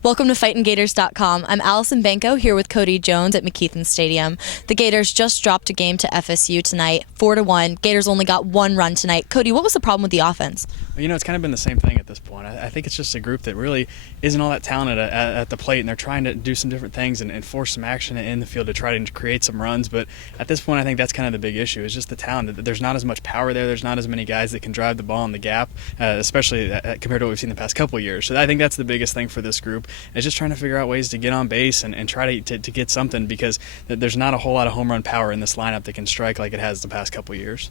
Welcome to FightinGators.com. I'm Allison Banko here with Cody Jones at McKeithen Stadium. The Gators just dropped a game to FSU tonight, 4-1. Gators only got one run tonight. Cody, what was the problem with the offense? You know, it's kind of been the same thing at this point. I think it's just a group that really isn't all that talented at the plate, and they're trying to do some different things and force some action in the field to try to create some runs. But at this point, I think that's kind of the big issue. It's just the talent. There's not as much power there. There's not as many guys that can drive the ball in the gap, especially compared to what we've seen the past couple of years. So I think that's the biggest thing for this group, is just trying to figure out ways to get on base and try to get something, because there's not a whole lot of home run power in this lineup that can strike like it has the past couple of years.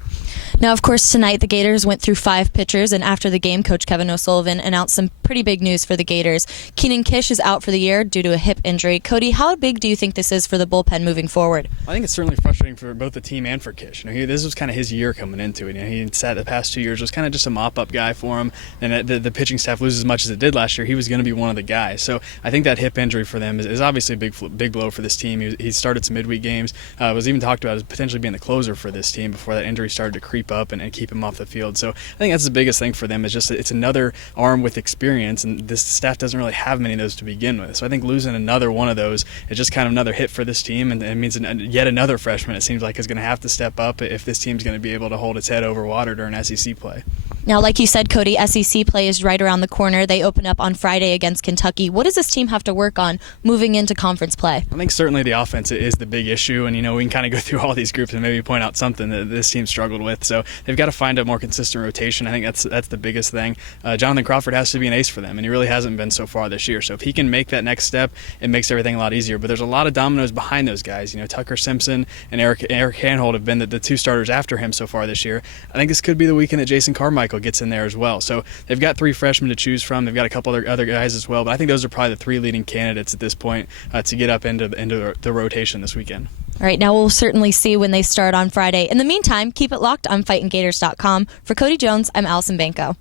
Now, of course, tonight the Gators went through 5 pitchers, and after the game, Coach Kevin O'Sullivan announced some pretty big news for the Gators. Keenan Kish is out for the year due to a hip injury. Cody, how big do you think this is for the bullpen moving forward? I think it's certainly frustrating for both the team and for Kish. This was kind of his year coming into it. He sat the past 2 years, was kind of just a mop-up guy for him, and the pitching staff loses as much as it did last year. He was going to be one of the guys. So I think that hip injury for them is obviously a big blow for this team. He started some midweek games, was even talked about as potentially being the closer for this team before that injury started to creep up and keep him off the field. So I think that's the biggest thing for them, is just it's another arm with experience, and this staff doesn't really have many of those to begin with. So I think losing another one of those is just kind of another hit for this team, and it means yet another freshman, it seems like, is going to have to step up if this team's going to be able to hold its head over water during SEC play. Now, like you said, Cody, SEC play is right around the corner. They open up on Friday against Kentucky. What does this team have to work on moving into conference play? I think certainly the offense is the big issue, and we can kind of go through all these groups and maybe point out something that this team struggled with. So they've got to find a more consistent rotation. I think that's the biggest thing. Jonathan Crawford has to be an ace for them, and he really hasn't been so far this year. So if he can make that next step, it makes everything a lot easier. But there's a lot of dominoes behind those guys. Tucker Simpson and Eric Hanhold have been the 2 starters after him so far this year. I think this could be the weekend that Jason Carmichael gets in there as well. So they've got 3 freshmen to choose from. They've got a couple other guys as well, but I think those are probably the 3 leading candidates at this point to get up into the rotation this weekend. All right, now we'll certainly see when they start on Friday. In the meantime, keep it locked on FightinGators.com. For Cody Jones, I'm Allison Banko.